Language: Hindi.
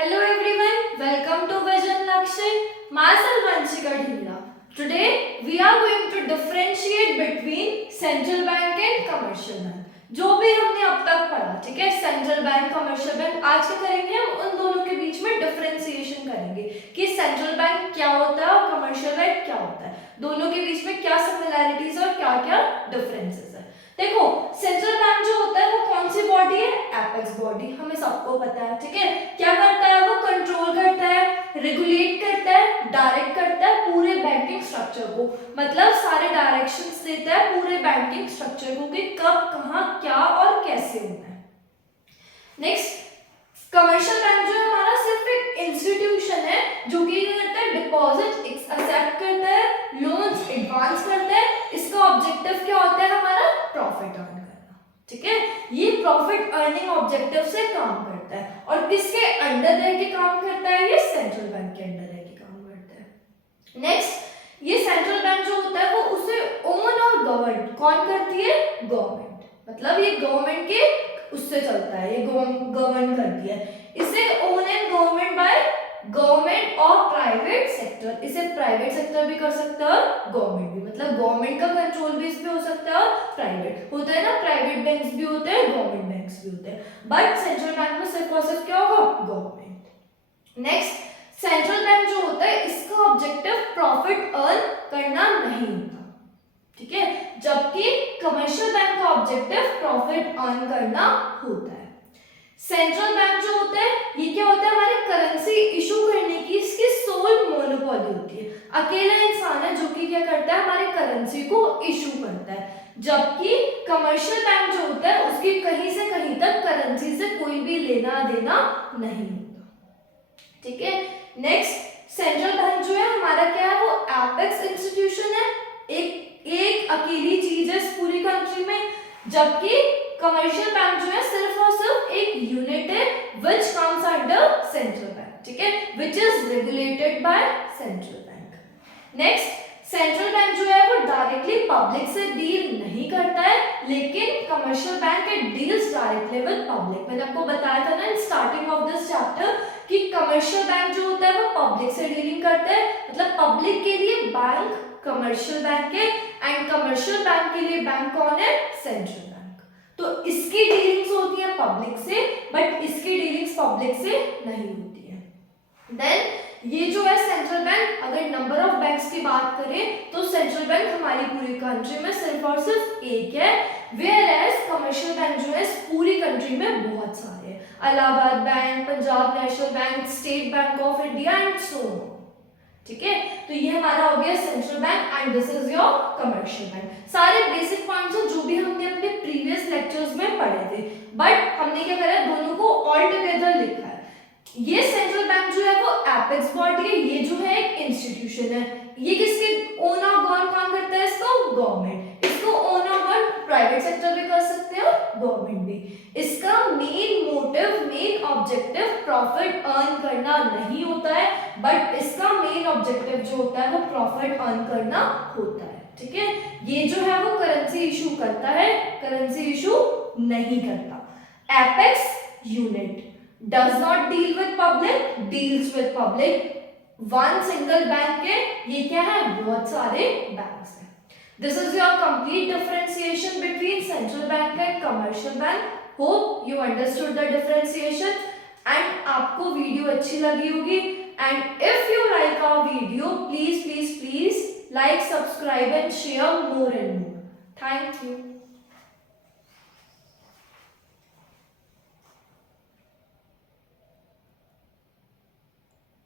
Hello everyone, welcome to Vision Lakshay. Myself Vanshika Dhira. Today we are going to differentiate between central bank and commercial bank. जो भी हमने अब तक पढ़ा, ठीक है, सेंट्रल बैंक, कमर्शियल बैंक, आज क्या करेंगे हम उन दोनों के बीच में डिफरेंशिएशन करेंगे कि सेंट्रल बैंक क्या होता है और कमर्शियल बैंक क्या होता है, दोनों के बीच में क्या सिमिलैरिटीज और क्या क्या डिफरेंसेस है। देखो, सेंट्रल बैंक जो होता है वो कौन सी बॉडी है? एपेक्स बॉडी, हमें सबको पता है, ठीक है। क्या करता है वो? कंट्रोल करता है, रेगुलेट करता है, डायरेक्ट करता है पूरे बैंकिंग स्ट्रक्चर को, मतलब सारे डायरेक्शंस देता है पूरे बैंकिंग स्ट्रक्चर को कि कब, कहां, क्या और कैसे होना है। नेक्स्ट, कमर्शियल बैंक जो है हमारा सिर्फ एक इंस्टीट्यूशन है जो कि करता है डिपॉजिट एक्सेप्ट करता है, लोन्स एडवांस करता है। इसका ऑब्जेक्टिव क्या होता है? हमारा प्रॉफिट अर्न करना, ठीक है। ये प्रॉफिट अर्निंग ऑब्जेक्टिव से काम करता है और किसके अंडर रह के काम करता है? ये सेंट्रल बैंक के अंडर रह के काम करता है। नेक्स्ट, ये सेंट्रल बैंक जो होता है वो उसे ओन और गवर्न कौन करती है? गवर्नमेंट, मतलब ये गवर्नमेंट के उससे चलता है, ये गवर्न करती है। इसे own and government by government और प्राइवेट सेक्टर, इसे प्राइवेट सेक्टर भी कर सकता है और गवर्नमेंट भी, मतलब गवर्नमेंट का कंट्रोल भी इस पे हो सकता है और प्राइवेट होता है ना, प्राइवेट बैंक्स भी होते हैं, गवर्नमेंट बैंक्स भी होते हैं, बट सेंट्रल बैंक में सिर्फ और सिर्फ क्या होगा? गवर्नमेंट। नेक्स्ट, सेंट्रल बैंक जो होता है इसका ऑब्जेक्टिव प्रॉफिट अर्न करना नहीं होता, ठीक है, जबकि कमर्शियल बैंक का ऑब्जेक्टिव प्रॉफिट अर्न करना होता है। सेंट्रल बैंक जो होता है ये क्या होता है? हमारे करेंसी इशू करने की इसकी सोल मोनोपोली होती है, अकेला इंसान है जो कि क्या करता है? हमारे करेंसी को इशू करता है, जबकि कमर्शियल बैंक जो होता है उसकी कहीं से कहीं तक करेंसी से कोई भी लेना देना नहीं होता, ठीक है। नेक्स्ट, सेंट्रल बैंक जो है हमारा क्या है? वो एपेक्स इंस्टीट्यूशन है, एक अकेली चीज है इस पूरी कंट्री में, जबकि कमर्शियल बैंक जो है सिर्फ और सिर्फ एक यूनिट है which comes under central bank, ठीक है, which is regulated by central bank. Next, central bank जो है वो डायरेक्टली पब्लिक से डील नहीं करता है, लेकिन commercial bank it deals directly with public. मैंने आपको बताया था ना in starting of this chapter कि कमर्शियल बैंक जो होता है वो पब्लिक से डीलिंग करता है, मतलब पब्लिक के लिए बैंक कमर्शियल बैंक है एंड कमर्शियल बैंक के लिए बैंक कौन है? Central bank. तो इसकी डीलिंग्स होती है पब्लिक से, बट इसकी डीलिंग्स पब्लिक से नहीं होती है। देन ये जो है सेंट्रल बैंक, अगर नंबर ऑफ बैंक्स की बात करें तो सेंट्रल बैंक हमारी पूरी कंट्री में सिर्फ और सिर्फ एक है, वेयर एज कमर्शियल बैंक जो है इस पूरी कंट्री में बहुत सारे हैं, Allahabad bank, Punjab national bank, state bank of India and so on, ठीक है। तो ये हमारा हो गया central bank and this is your commercial bank. सारे बेसिक पॉइंट्स हैं जो भी हमने अपने प्रीवियस लेक्चर्स में पढ़े थे, बट हमने क्या करा है? दोनों को ऑल टुगेदर लिखा है। ये सेंट्रल बैंक जो है वो एपेक्स बॉडी है, ये जो है एक इंस्टीट्यूशन है, ये किसके ओन और गवर्न काम करता है? इसको गवर्नमेंट, इसको ओन और गवर्न प्राइवेट सेक्टर भी कर सकते हैं और गवर्नमेंट भी। इसका main motive, main objective profit earn करना नहीं होता है, बट इसका मेन ऑब्जेक्टिव जो होता है वो प्रॉफिट अर्न करना होता है, ठीक है। ये जो है वो करेंसी इशू करता है, करेंसी इशू नहीं करता। Apex unit does not deal with public, deals with public, one single bank है, ये क्या है? बहुत सारे बैंक्स हैं। This is your complete differentiation between central bank and commercial bank. Hope you understood the differentiation and आपको वीडियो अच्छी लगी होगी, and if you like our video, please like, subscribe and share more and more. Thank you.